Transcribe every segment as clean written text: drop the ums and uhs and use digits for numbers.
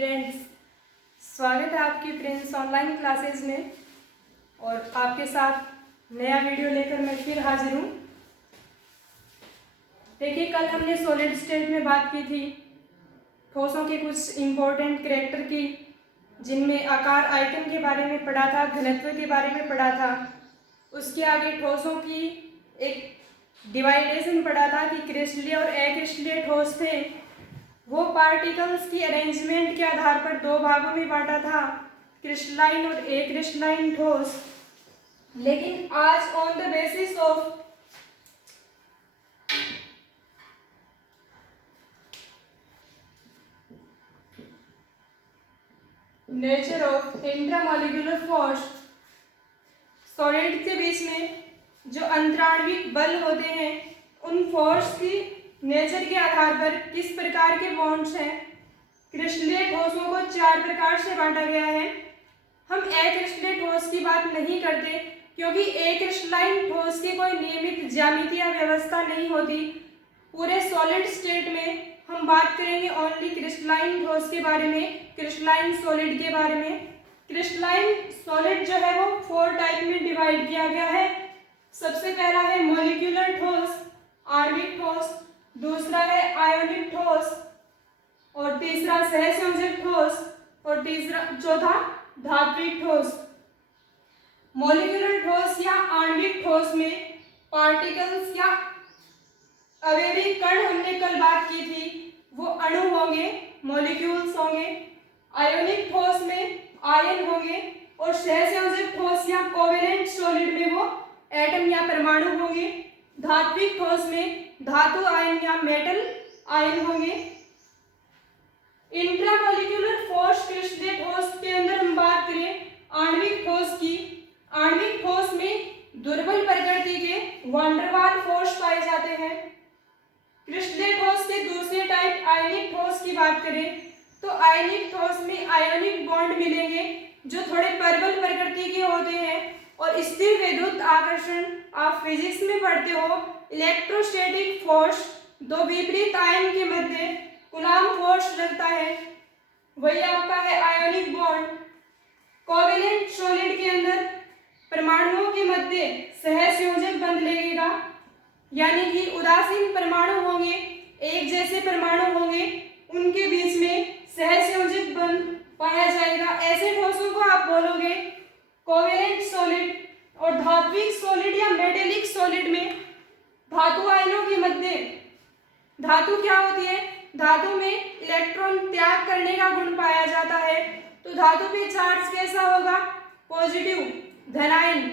Students, स्वागत है आपकी प्रिंस ऑनलाइन क्लासेस में। और आपके साथ नया वीडियो लेकर मैं फिर हाजिर हूँ। देखिए, कल हमने सॉलिड स्टेट में बात की थी ठोसों के कुछ इम्पोर्टेंट कैरेक्टर की, जिनमें आकार आयतन के बारे में पढ़ा था, घनत्व के बारे में पढ़ा था। उसके आगे ठोसों की एक डिवाइडेशन पढ़ा था कि क्रिस्टलीय और अक्रिस्टलीय ठोस थे। वो पार्टिकल्स की अरेंजमेंट के आधार पर दो भागों में बांटा था, क्रिस्टलाइन और अक्रिस्टलाइन ठोस। लेकिन आज on the basis of nature of intramolecular force, solid के बीच में जो अंतराण्विक बल होते हैं, उन फोर्स की नेचर के आधार पर किस प्रकार के बॉन्ड्स हैं। क्रिस्टलीय ठोसों को चार प्रकार से बांटा गया है। हम अक्रिस्टलीय ठोस की बात नहीं करते, क्योंकि अक्रिस्टलाइन ठोस की कोई नियमित ज्यामितीय व्यवस्था नहीं होती। पूरे सॉलिड स्टेट में हम बात करेंगे ओनली क्रिस्टलाइन ठोस के बारे में, क्रिस्टलाइन सॉलिड के बारे में। क्रिस्टलाइन सॉलिड जो है वो 4 टाइप में डिवाइड किया गया है। सबसे पहला है मॉलिक्यूलर ठोस, आणविक ठोस, दूसरा है आयोनिक ठोस, और तीसरा सहसंयोजक ठोस, और चौथा धात्विक ठोस। मॉलिक्यूलर ठोस या आणविक ठोस में पार्टिकल्स या अवयवी कण, हमने कल बात की थी, वो अणु होंगे, मॉलिक्यूल्स होंगे। आयोनिक ठोस में आयन होंगे, और सहसंयोजक ठोस या कोवेलेंट सॉलिड में वो एटम या परमाणु होंगे। धात्विक ठोस में धातु आयन या मेटल आयन होंगे। इंट्रामॉलिक्यूलर फोर्स क्रिस्टलीय ठोस के अंदर हम बात करें आणविक ठोस की। आणविक ठोस में दुर्बल प्रकृति के वांडरवाल फोर्स पाए जाते हैं। क्रिस्टलीय ठोस के दूसरे टाइप आयनिक ठोस की बात करें तो आयनिक ठोस में आयोनिक बॉन्ड मिलेंगे, जो थोड़े प्रबल प्रकृति के होते हैं। और स्थिर विद्युत आकर्षण आप फिजिक्स में पढ़ते हो, इलेक्ट्रोस्टैटिक फोर्स, दो विपरीत आयन के मध्य कूलाम्ब फोर्स लगता है, वही आपका है आयोनिक बॉन्ड। कोवेलेंट सॉलिड के अंदर परमाणुओं के मध्य सहसंयोजक बंध लगेगा, यानी कि उदासीन परमाणु होंगे, एक जैसे परमाणु होंगे, उनके बीच में सहसंयोजक बंध पाया जाएगा। ऐसे ठोसों को आप बोलोगे कोवेलेंट सॉलिड। और धात्विक सॉलिड या मेटेलिक सॉलिड में धातु आयनों के मध्य, धातु क्या होती है, धातु में इलेक्ट्रॉन त्याग करने का गुण पाया जाता है। तो धातु पे चार्ज कैसा होगा, पॉजिटिव, धनायन।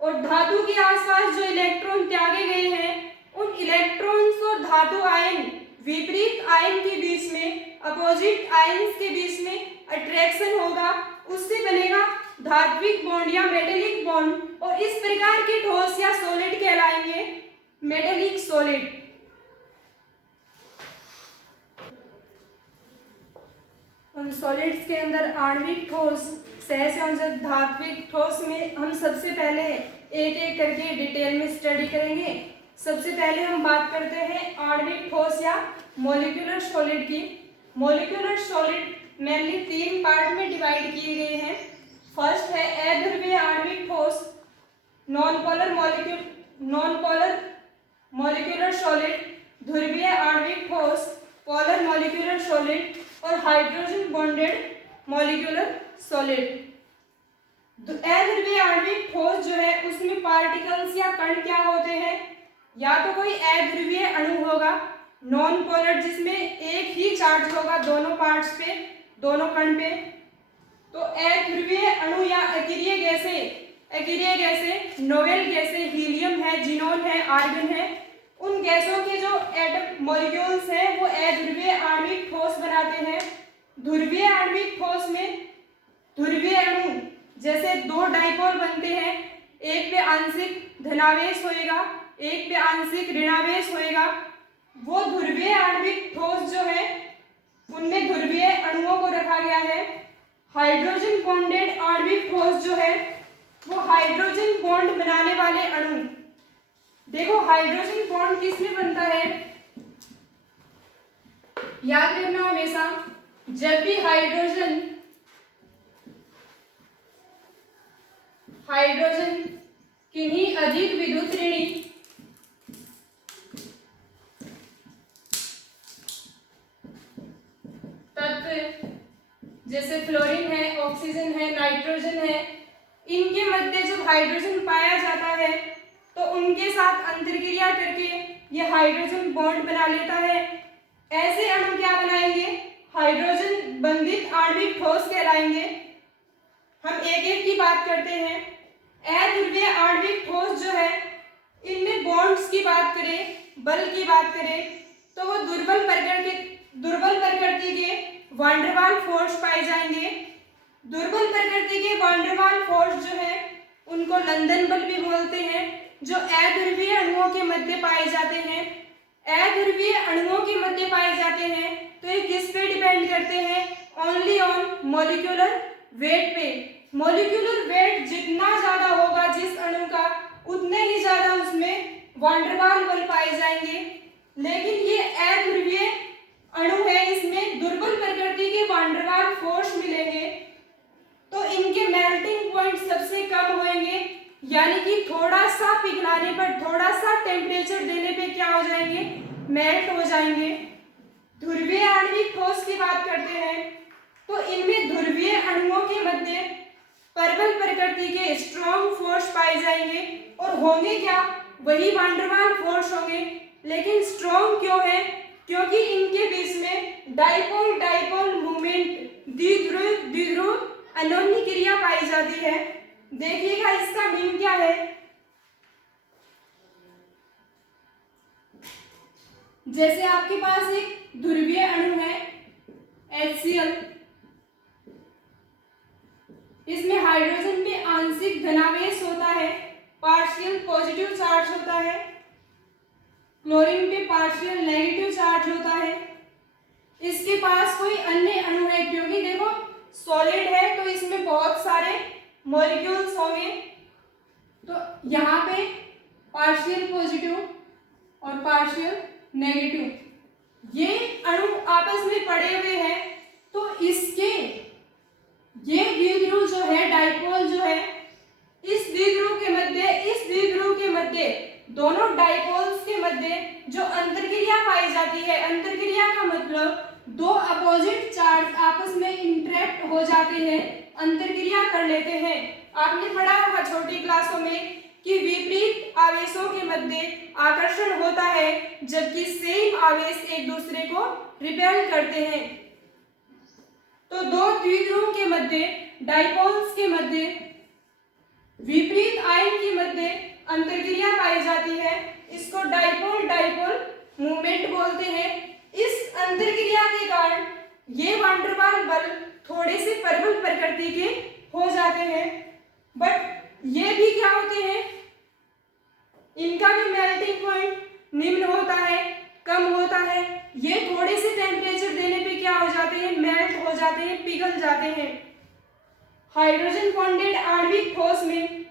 और धातु के आसपास जो इलेक्ट्रॉन त्यागे गए हैं, उन इलेक्ट्रॉन्स और धातु आयन, विपरीत आयन के बीच में, अपोजिट आयन्स के बीच में अट्रैक्शन होगा, उससे बनेगा धात्विक बॉन्ड या मेटेलिक बॉन्ड। और इस प्रकार के ठोस या सॉलिड कहलाएंगे मेटेलिक सॉलिड। उन सॉलिड्स के अंदर आणविक ठोस, सहसंयोजक, धात्विक ठोस में हम सबसे पहले एक एक करके डिटेल में स्टडी करेंगे। सबसे पहले हम बात करते हैं आणविक ठोस या मॉलिक्यूलर सॉलिड की। मॉलिक्यूलर सॉलिड मेनली 3 पार्ट में डिवाइड किए गए हैं। फर्स्ट है अध्रुवीय आणविक ठोस, नॉन पोलर मॉलिक्यूलर सॉलिड, ध्रुवीय आणविक ठोस, पोलर मॉलिक्यूलर सॉलिड, और हाइड्रोजन बॉन्डेड मॉलिक्यूलर सॉलिड। अध्रुवीय आणविक ठोस जो है, उसमें पार्टिकल्स या कण क्या होते हैं, या तो कोई अध्रुवीय अणु होगा, नॉन पोलर, जिसमें एक ही चार्ज होगा दोनों पार्ट्स पे, दोनों कण पे। तो अध्रुवीय अणु या अक्रिय गैसें, नोवेल गैसें, हीलियम है, जिनोन है, आर्गन है, उन गैसों के जो एटम मॉलिक्यूल्स हैं, वो अध्रुवीय आणविक ठोस बनाते हैं। ध्रुवीय आणविक ठोस में ध्रुवीय अणु जैसे 2 डाइपोल बनते हैं, एक पे आंशिक धनावेश होएगा, एक पे आंशिक ऋणावेश होएगा। वो ध्रुवीय आणविक ठोस जो है, उनमें ध्रुवीय अणुओं को रखा गया है। हाइड्रोजन बॉन्डेड आणविक ठोस जो है, वो हाइड्रोजन बॉन्ड बनाने वाले अणु। देखो, हाइड्रोजन बॉन्ड किसमें बनता है, याद रखना हमेशा, जब भी हाइड्रोजन किन्हीं अधिक विद्युत ऋणी तत्व जैसे फ्लोरीन है, ऑक्सीजन है, नाइट्रोजन है, इनके मध्य जब हाइड्रोजन पाया जाता है तो उनके साथ अंतरक्रिया करके ये हाइड्रोजन बॉन्ड बना लेता है। ऐसे अणु क्या बनाएंगे? हाइड्रोजन बंधित आणविक ठोस कहलाएंगे। हम एक एक की बात करते हैं। अध्रुवीय आणविक ठोस जो है, इनमें बॉन्ड्स की बात करें, बल की बात करें, तो वो दुर्बल प्रकृति के वान डेर वाल फोर्स पाए जाएंगे। दुर्बल प्रकृति के वान डेर वाल फोर्स जो है उनको लंदन बल भी बोलते हैं, जो अध्रुवीय अणुओं के मध्य पाए जाते हैं। अध्रुवीय अणुओं के मध्य पाए जाते हैं तो ये किस पे डिपेंड करते हैं? ओनली ऑन मॉलिक्यूलर वेट पे। मॉलिक्यूलर वेट जितना ज्यादा होगा जिस अणु का, उतने ही ज्यादा उसमें वान डेर वाल बल पाए जाएंगे। लेकिन ये अध्रुवीय अणु है, इसमें दुर्बल प्रकृति के वान डेर वाल फोर्स मिलेंगे तो इनके मेल्टिंग पॉइंट सबसे कम होंगे, यानी कि थोड़ा सा पिघलाने पर, थोड़ा सा टेम्परेचर देने पे क्या हो जाएंगे? मेल्ट हो जाएंगे। ध्रुवीय आणविक ठोस की बात करते हैं तो इनमें ध्रुवीय अणुओं के मध्य प्रबल प्रकृति के स्ट्रॉन्ग फोर्स पाए जाएंगे और होंगे क्या? वही वान डेर वाल फोर्स होंगे, लेकिन स्ट्रॉन्ग क्यों है? क्योंकि इनके बीच में डाइपोल डाइपोल मूवमेंट, द्विध्रुव अनोन्य क्रिया पाई जाती है। देखिएगा इसका मीन क्या है। जैसे आपके पास एक ध्रुवीय अणु है HCl, इसमें हाइड्रोजन में आंशिक धनावेश होता है, पार्शियल पॉजिटिव चार्ज होता है। क्लोरीन पे पार्शियल नेगेटिव चार्ज होता है। इसके पास कोई अन्य अणु है, क्योंकि देखो सॉलिड है तो इसमें बहुत सारे मॉलिक्यूल्स होंगे, तो यहाँ पे पार्शियल पॉजिटिव और पार्शियल नेगेटिव ये अणु आपस में पड़े हुए हैं, तो इसके ये द्विध्रुव जो है, डाइपोल जो है, इस द्विध्रुव के मध्य दोनों डाइपोल्स के मध्य जो अंतरक्रिया पाई जाती है, अंतरक्रिया का मतलब दो अपोजिट चार्ज आपस में इंटरेक्ट हो जाते हैं, अंतरक्रिया कर लेते हैं। आपने पढ़ा होगा छोटी क्लासों में कि विपरीत आवेशों के मध्य आकर्षण होता है, जबकि सेम आवेश एक दूसरे को रिपेल करते हैं। तो दो द्विध्रुवों के मध्य, डाइपोल्स के मध्य, विपरीत आयन के मध्य अंतरक्रिया पाई जाती है। इसको डाइपोल डाइपोल मूवमेंट बोलते हैं। इस अंतरक्रिया के कारण ये वान डेर वाल बल थोड़े से प्रबल प्रकृति के हो जाते हैं, बट ये भी क्या होते हैं? इनका भी मेल्टिंग पॉइंट निम्न होता है, कम होता है। ये थोड़े से टेम्परेचर देने पे क्या हो जाते हैं? मेल्ट हो जाते हैं, पिघल जाते हैं। हाइड्रोजन बॉन्डेड आणविक ठोस में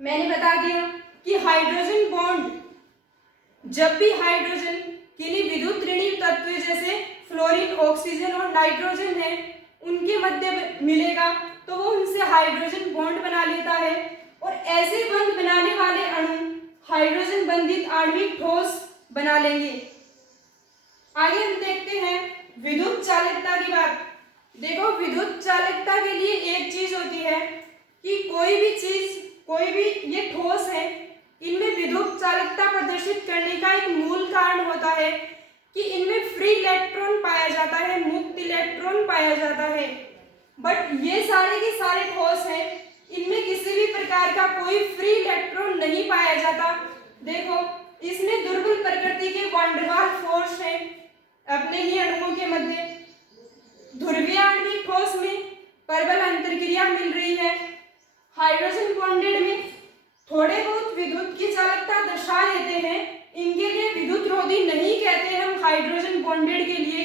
मैंने बता दिया कि हाइड्रोजन बॉन्ड, जब भी हाइड्रोजन किन्हीं विद्युत ऋणी तत्व जैसे फ्लोरीन, ऑक्सीजन और नाइट्रोजन है, उनके मध्य मिलेगा तो वो उनसे हाइड्रोजन बॉन्ड बना लेता है, और ऐसे बंध बनाने वाले अणु हाइड्रोजन बंधित आणविक ठोस बना लेंगे। आगे हम देखते हैं विद्युत चालकता की बात। देखो, विद्युत चालकता के लिए एक चीज होती है कि कोई भी चीज, कोई भी ये ठोस है, इनमें विद्युत चालकता प्रदर्शित करने का एक मूल कारण होता है कि इनमें फ्री इलेक्ट्रॉन पाया जाता है, मुक्त इलेक्ट्रॉन पाया जाता है। बट ये सारे के सारे ठोस हैं, इनमें किसी भी प्रकार का कोई फ्री इलेक्ट्रॉन नहीं पाया जाता। देखो, इसमें दुर्बल प्रकृति के वान डेर वाल फोर्स है अपने ही अणुओं के मध्य। ध्रुवीय आणविक ठोस में प्रबल अंतरक्रिया मिल रही है। हाइड्रोजन बॉन्डेड में थोड़े बहुत विद्युत की चालकता दर्शा देते हैं, इनके लिए विद्युत रोधी नहीं कहते हम। हाइड्रोजन बॉन्डेड के लिए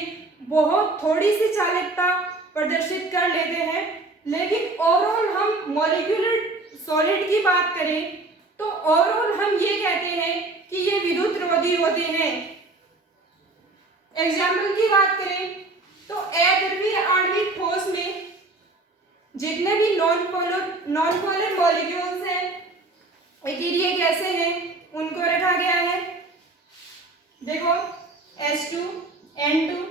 बहुत थोड़ी सी चालकता प्रदर्शित कर लेते हैं, लेकिन ओवरऑल हम मॉलिक्यूलर सॉलिड की बात करें तो ओवरऑल हम ये कहते हैं कि ये विद्युत रोधी होते हैं। एग्जाम्पल की बात करें तो अध्रुवीय आणविक ठोस में जितने भी नॉन पोलर मॉलिक्यूल्स हैं, अकेलिए गैसें हैं, उनको रखा गया है। देखो H2N2,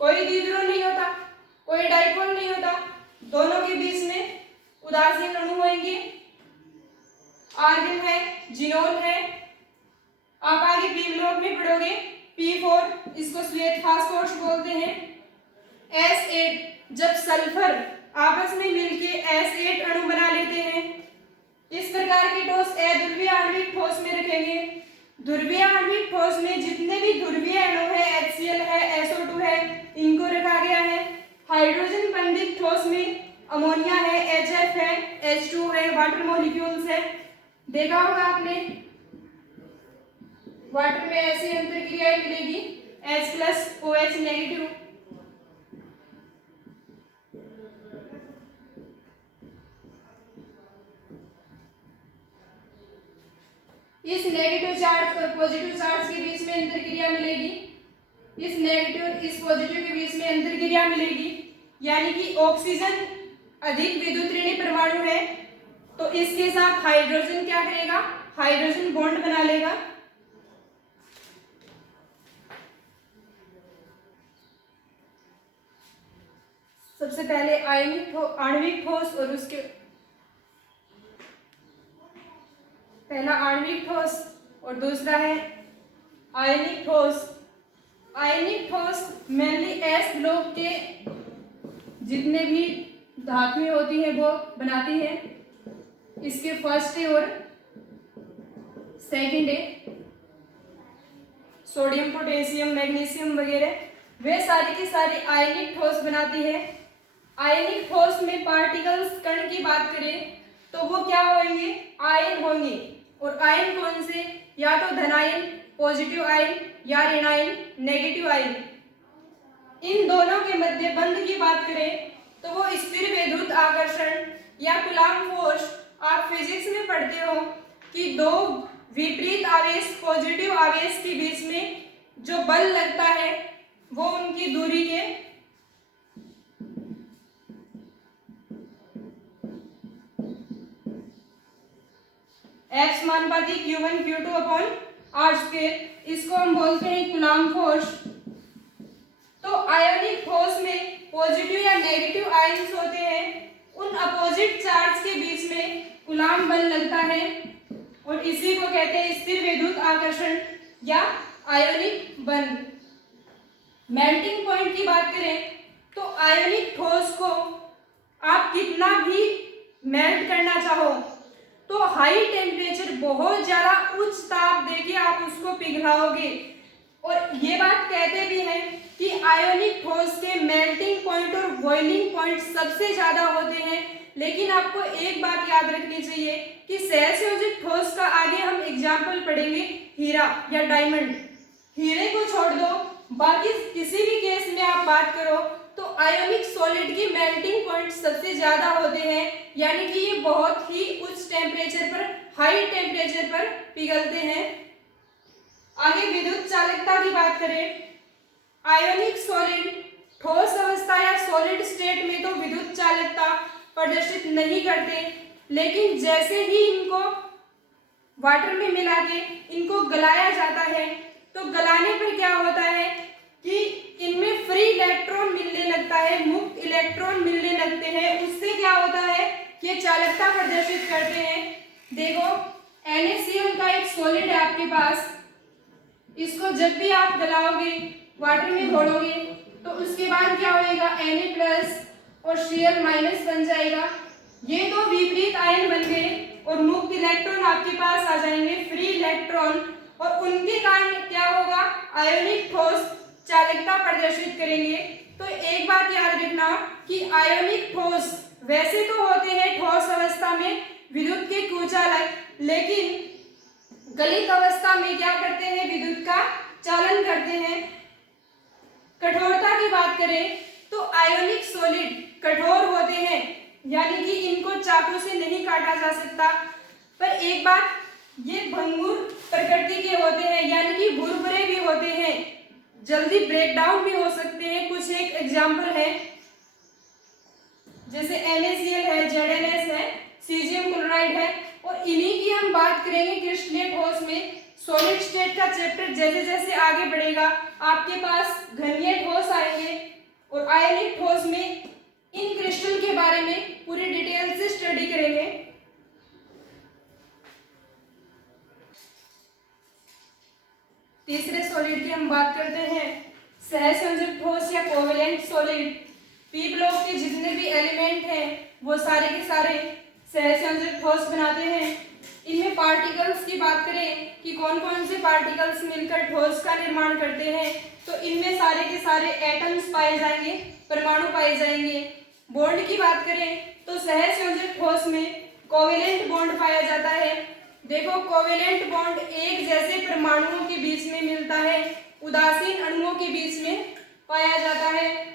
कोई द्विध्रुव नहीं होता, कोई डाइपोल नहीं होता, दोनों के बीच में उदासीन अणु होंगे। आर्गन है, जिनोन है, आप आगे पी ब्लॉक में पढ़ोगे P4, इसको श्वेत फास्फोरस बोलते हैं। S8, जब सल्फर आपस में मिलके S8 अणु बना लेते हैं, इस प्रकार के ठोस अध्रुवीय आणविक ठोस में रखेंगे। ध्रुवीय आणविक ठोस में जितने भी ध्रुवीय अणु है, HCl है, SO2 है, इनको रखा गया है। हाइड्रोजन बंधित ठोस में अमोनिया है, HF है, H2 है, वाटर मॉलिक्यूल्स है। देखा होगा आपने वाटर में ऐसी अंतरक्रियाएं मिलेगी, H+OH नेगेटिव। इस नेगेटिव चार्ज और पॉजिटिव चार्ज के बीच में अंतरक्रिया मिलेगी, इस नेगेटिव इस पॉजिटिव के बीच में अंतरक्रिया मिलेगी, यानी कि ऑक्सीजन अधिक विद्युत ऋणी परमाणु है, तो इसके साथ हाइड्रोजन क्या करेगा, हाइड्रोजन बॉन्ड बना लेगा। सबसे पहले आणविक ठोस और उसके पहला आणविक ठोस और दूसरा है आयनिक ठोस। आयनिक ठोस मेनली S ब्लॉक के जितने भी धातुएं होती हैं वो बनाती है। इसके फर्स्ट है और सेकंड है, सोडियम, पोटेशियम, मैग्नीशियम वगैरह, वे सारी की सारी आयनिक ठोस बनाती है। आयनिक ठोस में पार्टिकल्स कण की बात करें तो वो क्या होंगे, आयन होंगे। और आयन कौन से, या तो धनायन पॉजिटिव आयन या ऋणायन नेगेटिव आयन। इन दोनों के मध्य बंध की बात करें तो वो स्थिर विद्युत आकर्षण या कूलॉम फोर्स, आप फिजिक्स में पढ़ते हो कि दो विपरीत आवेश पॉजिटिव आवेश के बीच में जो बल लगता है वो उनकी दूरी के F समानुपाती Q1 Q2 अपॉन R², इसको हम बोलते हैं कूलॉम फोर्स। तो आयनिक ठोस में पॉजिटिव या नेगेटिव आयन्स होते हैं, उन अपोजिट चार्ज के बीच में कूलॉम बल लगता है और इसी को कहते हैं स्थिर विद्युत आकर्षण या आयनिक बंध। मेल्टिंग पॉइंट की बात करें तो आयनिक ठोस को आप कितना भी मेल्ट करना चाहो तो हाई टेम्परेचर, बहुत ज्यादा उच्च ताप देके आप उसको पिघलाओगे। और ये बात कहते भी हैं कि आयोनिक ठोस के मेल्टिंग पॉइंट और बॉइलिंग पॉइंट सबसे ज्यादा होते हैं। लेकिन आपको एक बात याद रखनी चाहिए कि सहसंयोजित ठोस का आगे हम एग्जाम्पल पढ़ेंगे हीरा या डायमंड। हीरे को छोड़ दो, बाकी किसी भी केस में आप बात करो तो आयोनिक सॉलिड की मेल्टिंग पॉइंट सबसे ज्यादा होते हैं, यानी कि ये बहुत ही उच्च टेम्परेचर पर, हाई टेम्परेचर पर पिघलते हैं। आगे विद्युत चालकता की बात करें, आयोनिक सॉलिड ठोस अवस्था या सॉलिड स्टेट में तो विद्युत चालकता प्रदर्शित नहीं करते, लेकिन जैसे ही इनको वाटर में मिला के इनको गलाया जाता है तो गलाने पर क्या होता है कि इनमें फ्री इलेक्ट्रॉन मिलने लगता है, मुक्त इलेक्ट्रॉन मिलने लगते हैं। उससे क्या होता है कि चालकता प्रदर्शित करते हैं। देखो NaCl का एक सॉलिड है आपके पास, इसको जब भी आप गलाओगे, वाटर में घोलोगे तो उसके बाद क्या होएगा, Na+ और Cl- बन जाएगा। ये दो विपरीत आयन बन गए और मुक्त इलेक्ट्रॉन आपके पास आ जाएंगे, फ्री इलेक्ट्रॉन, और उनके कारण क्या होगा, आयोनिक ठोस चालकता प्रदर्शित करेंगे। तो एक बात याद रखना कि आयोनिक ठोस वैसे तो होते हैं ठोस अवस्था में विद्युत के कुचालक, लेकिन गलित अवस्था में क्या करते हैं, विद्युत का चालन करते हैं। कठोरता की बात करें तो आयोनिक सॉलिड कठोर होते हैं, यानी कि इनको चाकू से नहीं काटा जा सकता। पर एक बात, ये भंगुर प्रकृति के होते हैं, यानी कि भुरभुरे भी होते हैं। जल्दी ब्रेक डाउन भी हो सकते हैं। कुछ एक एग्जाम्पल है, जैसे NaCl है, ZnS है, सीजियम क्लोराइड है, और इन्हीं की हम बात करेंगे क्रिस्टलेट ठोस में। सॉलिड स्टेट का चैप्टर जैसे जैसे आगे बढ़ेगा आपके पास घनीय ठोस आएंगे, और आयनिक ठोस में इन क्रिस्टल के बारे में पूरी डिटेल से स्टडी करेंगे। तीसरे सॉलिड की हम बात करते हैं, सहसंयोजक ठोस या कोवेलेंट सॉलिड। पी ब्लॉक के जितने भी एलिमेंट हैं वो सारे के सारे सहसंयोजक ठोस बनाते हैं। इनमें पार्टिकल्स की बात करें कि कौन कौन से पार्टिकल्स मिलकर ठोस का निर्माण करते हैं, तो इनमें सारे के सारे एटम्स पाए जाएंगे, परमाणु पाए जाएंगे। बॉन्ड की बात करें तो सहसंयोजक ठोस में कोवेलेंट बॉन्ड पाया जाता है। देखो, कोवेलेंट बॉन्ड एक जैसे परमाणुओं के बीच में मिलता है, उदासीन अणुओं के बीच में पाया जाता है।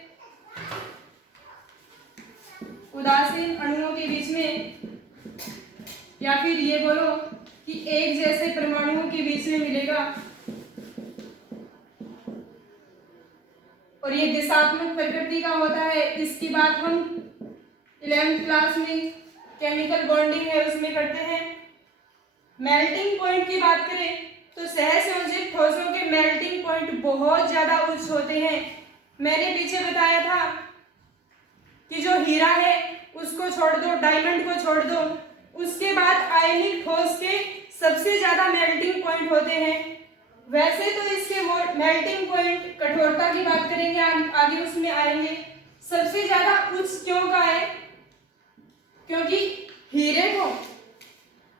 उदासीन अणुओं के बीच में, या फिर ये बोलो कि एक जैसे परमाणुओं के बीच में मिलेगा, और ये दिशात्मक प्रकृति का होता है। इसकी बात हम 11th क्लास में केमिकल बॉन्डिंग है उसमें करते हैं। मेल्टिंग पॉइंट की बात करें तो सहसंयोजक ठोसों के मेल्टिंग पॉइंट बहुत ज्यादा उच्च होते हैं। मैंने पीछे बताया था कि जो हीरा है उसको छोड़ दो, डायमंड को छोड़ दो, उसके बाद आयनिक ठोस के सबसे ज्यादा मेल्टिंग पॉइंट होते हैं। वैसे तो इसके मेल्टिंग पॉइंट कठोरता की बात करेंगे आगे उसमें आएंगे। सबसे ज्यादा उच्च क्यों का है? क्योंकि हीरे को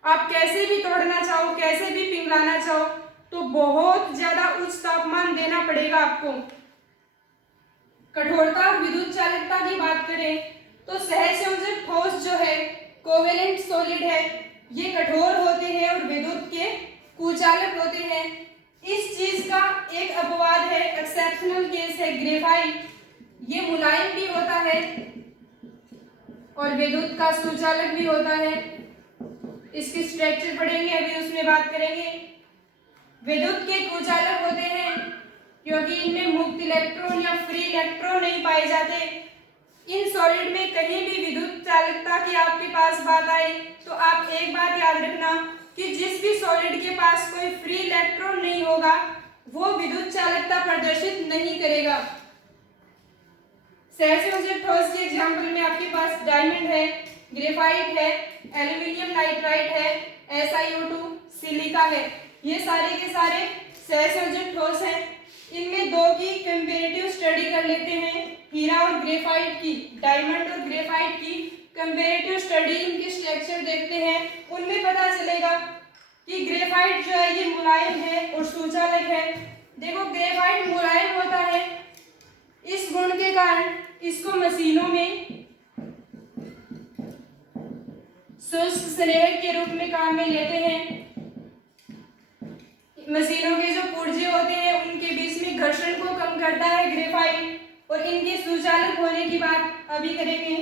आप कैसे भी तोड़ना चाहो, कैसे भी पिघलाना चाहो, तो बहुत ज्यादा उच्च तापमान देना पड़ेगा आपको। कठोरता और विद्युत चालकता की बात करें तो सहसंयोजक ठोस जो है कोवेलेंट सॉलिड है, ये कठोर होते हैं और विद्युत के कुचालक होते हैं। इस चीज का एक अपवाद है, एक्सेप्शनल केस है ग्रेफाइट। ये मुलायम भी होता है और विद्युत का सुचालक भी होता है। इसकी स्ट्रक्चर पढ़ेंगे, अभी उसमें बात करेंगे। विद्युत के कुचालक होते हैं क्योंकि इनमें मुक्त इलेक्ट्रॉन या फ्री इलेक्ट्रॉन नहीं पाए जाते। इन सॉलिड में कहीं भी विद्युत चालकता की आपके पास बात आए तो आप एक बात याद रखना कि जिस भी सॉलिड के पास कोई फ्री इलेक्ट्रॉन नहीं होगा वो विद्युत चालकता प्रदर्शित नहीं करेगा। सहसंयोजक ठोस के एग्जांपल में आपके पास डायमंड है, ग्रेफाइट है, एल्यूमिनियम नाइट्राइड है, SiO2, सिलिका है। ये सारे के सारे सहसंयोजक ठोस हैं। इनमें दो की कंपैरेटिव स्टडी कर लेते हैं, हीरा और ग्रेफाइट की, डायमंड और ग्रेफाइट की कंपैरेटिव स्टडी, इनकी स्ट्रक्चर देखते हैं। उनमें पता चलेगा कि ग्रेफाइट जो है ये मुलायम है और सुचालक है। देखो, ग्रेफाइट मुलायम होता है, इस गुण के कारण इसको मशीनों में शुष्क स्नेहक के रूप में काम में लेते हैं। मशीनों के जो पुर्जे होते हैं उनके बीच में घर्षण को कम करता है ग्रेफाइट, और इनके सुचालक होने की बात अभी करेंगे।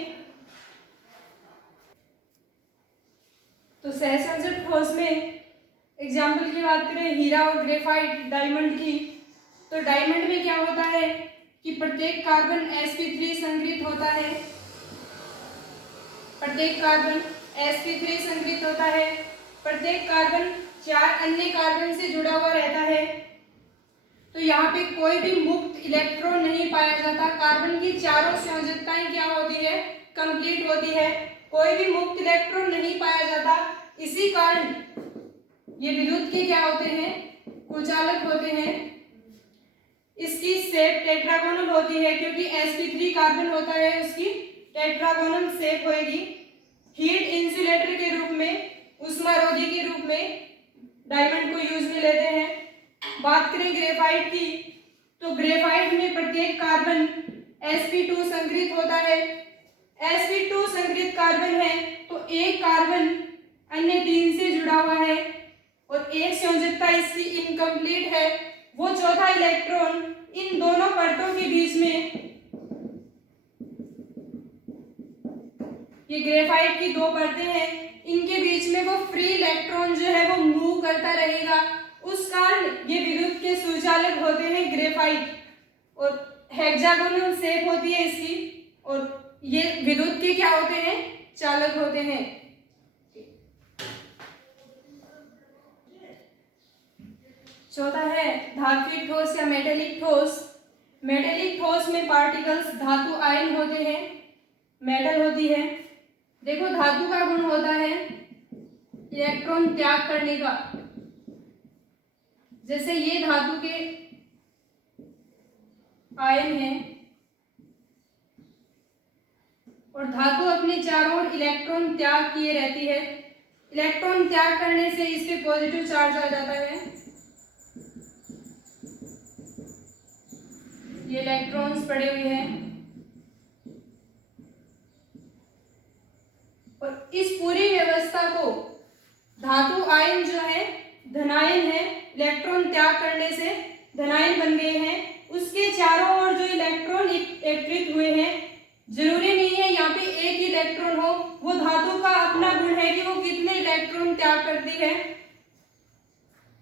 तो सहसंयोजक ठोस में एग्जाम्पल की बात करें हीरा और ग्रेफाइट, डायमंड की, तो डायमंड में क्या होता है कि प्रत्येक कार्बन sp3 संग्रहित होता है, प्रत्येक कार्बन sp3 संग्रहित होता है, प्रत्येक कार्बन 4 अन्य कार्बन से जुड़ा हुआ रहता है। तो यहाँ पे कोई भी मुक्त इलेक्ट्रॉन नहीं पाया जाता। कार्बन की चारों संयोजकताएं क्या होती है? कंप्लीट होती है, कोई भी मुक्त इलेक्ट्रॉन नहीं पाया जाता। इसी कारण ये विद्युत के क्या होते हैं? कुचालक होते हैं। इसकी शेप टेट्रागोनल होती है क्योंकि sp3 कार्बन होता है, उसकी टेट्रागोनल शेप होगी। हीट इंसुलेटर के रूप में, ऊष्मारोधी के रूप में डायमंड को यूज में लेते हैं। बात करें ग्रेफाइट की, तो ग्रेफाइट में प्रत्येक कार्बन sp2 संग्रहित होता है। sp2 संग्रहित कार्बन है तो एक कार्बन अन्य 3 से जुड़ा हुआ है और एक संयोजकता इसकी इनकम्प्लीट है। वो चौथा इलेक्ट्रॉन इन दोनों परतों के बीच में, ये ग्रेफाइट की 2 परतें हैं, इनके बीच में वो फ्री इलेक्ट्रॉन जो है वो मूव करता रहेगा। उस कारण ये विद्युत के सुचालक होते हैं ग्रेफाइट। हेक्सागोनल शेप होती है इसकी, और ये विद्युत के क्या होते हैं, चालक होते हैं। चौथा है धात्विक ठोस या मेटेलिक ठोस। मेटेलिक ठोस में पार्टिकल्स धातु आयन होते हैं, मेटल होती है। देखो धातु का गुण होता है इलेक्ट्रॉन त्याग करने का, जैसे ये धातु के आयन हैं और धातु अपने चारों ओर इलेक्ट्रॉन त्याग किए रहती है। इलेक्ट्रॉन त्याग करने से इस पे पॉजिटिव चार्ज आ जाता है। ये इलेक्ट्रॉन्स पड़े हुए हैं और इस पूरी व्यवस्था को धातु आयन जो है धनायन है, इलेक्ट्रॉन त्याग करने से धनायन बन गए हैं। उसके चारों ओर जो इलेक्ट्रॉन एकत्रित हुए हैं, जरूरी नहीं है यहाँ पे एक ही इलेक्ट्रॉन हो, वो धातु का अपना गुण है कि वो कितने इलेक्ट्रॉन त्याग करती है।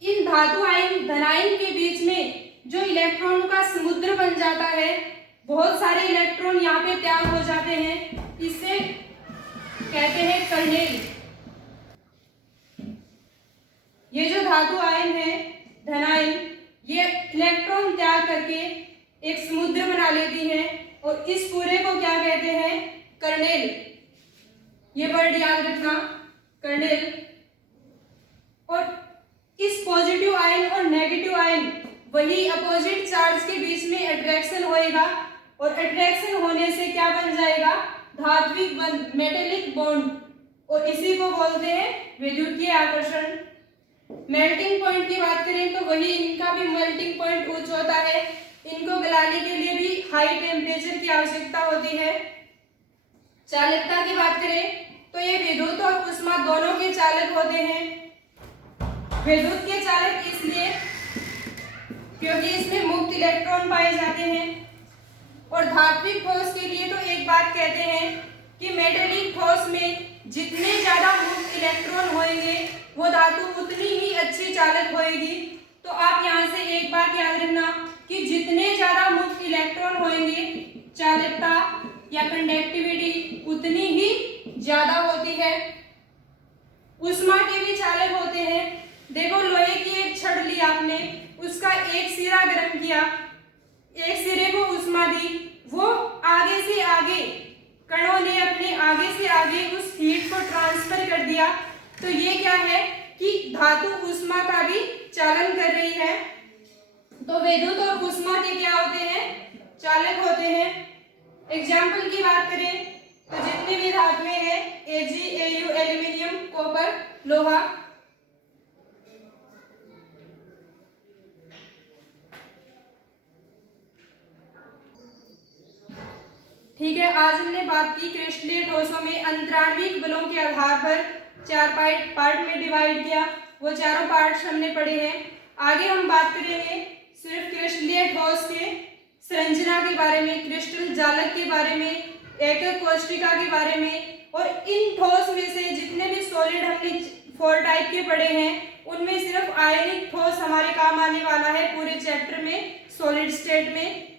इन धातु आयन धनायन के बीच में जो इलेक्ट्रॉन का समुद्र बन जाता है, बहुत सारे इलेक्ट्रॉन यहाँ पे त्याग हो जाते हैं, इसे कहते हैं कर्नेल। ये जो धातु आयन है धनायन, ये इलेक्ट्रॉन त्याग करके एक समुद्र बना लेती है और इस पूरे को क्या कहते हैं, कर्नेल। ये वर्ड याद रखना, कर्नेल। और इस पॉजिटिव आयन और नेगेटिव आयन वही अपोजिट चार्ज के बीच में अट्रैक्शन होएगा और अट्रैक्शन होने से क्या बन जाएगा, धात्विक बंध, मेटेलिक बॉन्ड, और इसी को बोलते हैं विद्युतीय आकर्षण। मेल्टिंग पॉइंट की बात करें तो वही इनका भी मेल्टिंग पॉइंट उच्च होता है। इनको गलाने के लिए भी हाई टेम्परेचर की आवश्यकता होती है। चालकता की बात करें तो ये विद्युत और ऊष्मा दोनों के चालक होते हैं। विद्युत के चालक इसलिए क्योंकि इसमें मुक्त इलेक्ट्रॉन पाए जाते हैं, और धात्विक ठोस के लिए तो एक बात कहते हैं कि मेटेलिक ठोस में जितने ज्यादा मुक्त इलेक्ट्रॉन होंगे वो धातु उतनी ही अच्छी चालक होएगी। तो आप यहाँ से एक बात याद रखना कि जितने ज्यादा मुक्त इलेक्ट्रॉन होंगे चालकता या कंडक्टिविटी उतनी ही ज्यादा होती है। ऊष्मा के भी चालक होते हैं। देखो लोहे की एक छड़ ली आपने, उसका एक सिरा गर्म किया, एक सिरे को ऊष्मा दी, वो आगे से आगे कणों ने अपने आगे से आगे उस हीट को ट्रांसफर कर दिया। तो ये क्या है कि धातु ऊष्मा का भी चालन कर रही है। तो विद्युत और ऊष्मा के क्या होते हैं, चालक होते हैं। एग्जाम्पल की बात करें तो जितनी भी धातुएं हैं, Ag, Au, एल्यूमिनियम, कॉपर, लोहा। ठीक है, आज हमने बात की क्रिस्टलीय ठोसों में अंतराण्विक बलों के आधार पर 4 पार्ट में डिवाइड किया, वो चारों पार्ट्स हमने पढ़े हैं। आगे हम बात करेंगे सिर्फ क्रिस्टलीय ठोस के संरचना के बारे में, क्रिस्टल जालक के बारे में, एकक कोष्टिका के बारे में, और इन ठोस में से जितने भी सॉलिड हमने 4 टाइप के पढ़े हैं उनमें सिर्फ आयनिक ठोस हमारे काम आने वाला है पूरे चैप्टर में, सॉलिड स्टेट में।